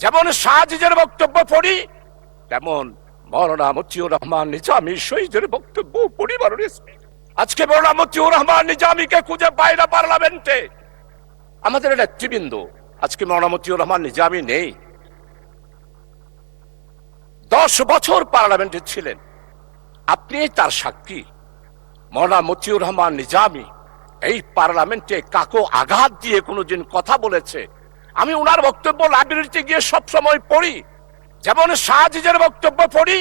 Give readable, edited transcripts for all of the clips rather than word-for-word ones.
যেমন শাহজিজের বক্তব্য পড়ি, তেমন মৌলানা মতিউর রহমান নিজামী শহীদের বক্তব্য পড়ি। আজকে মৌলানা মতিউর রহমান নিজামীকে খুঁজে পায় না পার্লামেন্টে আমাদের নেতৃবৃন্দ। আজকে মৌলানা মতিউর রহমান নিজামী নেই। 10 বছর পার্লামেন্টে ছিলেন, আপনি তার সাক্ষী। মৌলানা মতিউর রহমান নিজামী এই পার্লামেন্টে কাকো আঘাত দিয়ে কোনোদিন কথা বলেছে? আমি ওনার বক্তব্য লাইব্রেরিতে গিয়ে সবসময় পড়ি। যেমন শাহজিজের বক্তব্য পড়ি,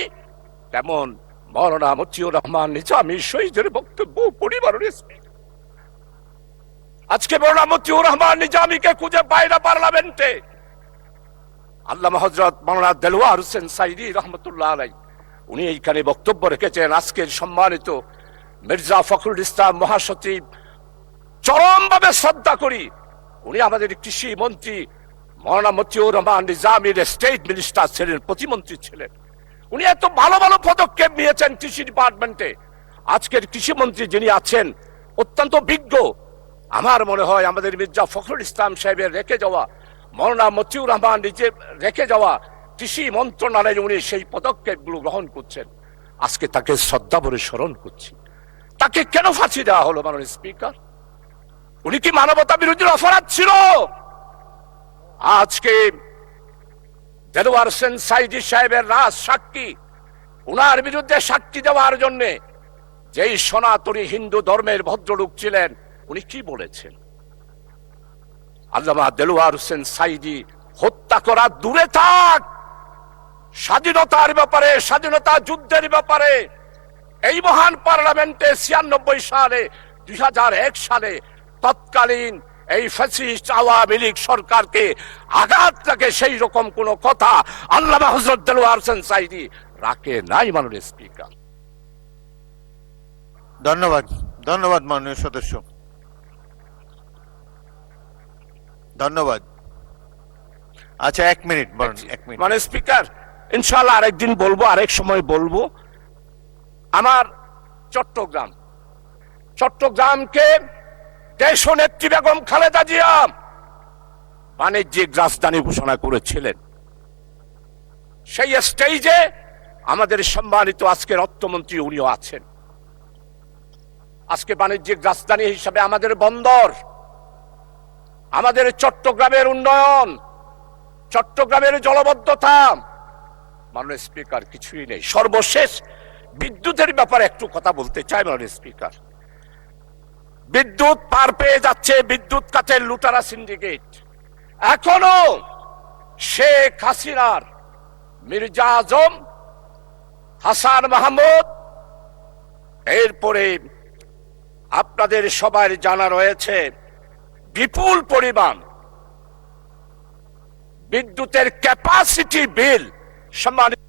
তেমন মৌলানা মতিউর রহমান নিজামী শহীদের বক্তব্য পড়ি। আজকে মৌলানা মতিউর রহমান নিজামীকে খুঁজে পায় না পার্লামেন্টে। আল্লামা হযরত মাওলানা দেলোয়ার হোসেন সাইদি রহমতুল্লাহ আলাইহি উনি এইখানে বক্তব্য রেখেছেন। আজকের সম্মানিত মির্জা ফখরুল ইসলাম মহাসচিব চরমভাবে শ্রদ্ধা করি। উনি আমাদের কৃষি মন্ত্রী মৌলানা মতিউর রহমান নিজামীর স্টেট মিনিস্টার ছিলেন, প্রতিমন্ত্রী ছিলেন। উনি এত ভালো ভালো পদক্ষেপ নিয়েছেন কৃষি ডিপার্টমেন্টে। আজকের কৃষি মন্ত্রী যিনি আছেন অত্যন্ত বিজ্ঞ। আমার মনে হয় আমাদের মির্জা ফখরুল ইসলাম সাহেবের রেখে যাওয়া, মৌলানা মতিউর রহমান নিজে রেখে যাওয়া কৃষি মন্ত্রণালয়ে উনি সেই পদক্ষেপগুলো গ্রহণ করছেন। আজকে তাকে শ্রদ্ধা ভরে স্মরণ করছি। তাকে কেন ফাঁসি দেওয়া হলো মাননীয় স্পিকার? উনি কি মানবতা বিরোধী অপরাধ ছিল? আজকে দেলোয়ার হোসেন সাইদি সাহেবের রাজ সাক্ষী, উনার বিরুদ্ধে সাক্ষী দেওয়ার জন্য যেই সনাতনী হিন্দু ধর্মের ভদ্রলোক ছিলেন, উনি কি বলেছেন? আল্লামা দেলোয়ার হোসেন সাইদি হত্যা করা দূরে থাক, স্বাধীনতার ব্যাপারে, স্বাধীনতা যুদ্ধের ব্যাপারে এই মহান পার্লামেন্টে 96 সালে 2001 সালে তৎকালীন এই ফ্যাসিস্ট আওয়ামী লীগ সরকারকে আঘাত লাগে সেই রকম কোন কথা আল্লামা হযরত দেলোয়ার হোসেন সাইদি রাখে নাই মাননীয় স্পিকার। ধন্যবাদ, ধন্যবাদ মাননীয় সদস্য, ধন্যবাদ। আচ্ছা, 1 মিনিট বলুন। 1 মিনিট মানে স্পিকার, ইনশাআল্লাহ আরেকদিন বলবো, আরেক সময় বলবো। আমার চট্টগ্রামকে দেশনেত্রী বেগম খালেদা জিয়া বাণিজ্যিক রাজধানী ঘোষণা করেছিলেন। সেই স্টেজে আমাদের সম্মানিত আজকের অর্থমন্ত্রী উনিও আছেন। আজকে বাণিজ্যিক রাজধানী হিসাবে আমাদের বন্দর, আমাদের চট্টগ্রামের উন্নয়ন, চট্টগ্রামের জলবদ্ধতা, মাননীয় স্পিকার কিছুই নেই। সর্বশেষ বিদ্যুতের ব্যাপারে একটু কথা বলতে চাই মাননীয় স্পিকার। বিদ্যুৎ পার পেয়ে যাচ্ছে বিদ্যুৎ কাটের লুটারা সিন্ডিকেট। এখনো শেখ হাসিনার, মির্জা আজম, হাসান মাহমুদ, এরপরে আপনাদের সবার জানা রয়েছে বিপুল পরিমাণ বিদ্যুতের ক্যাপাসিটি বিল সম্মানিত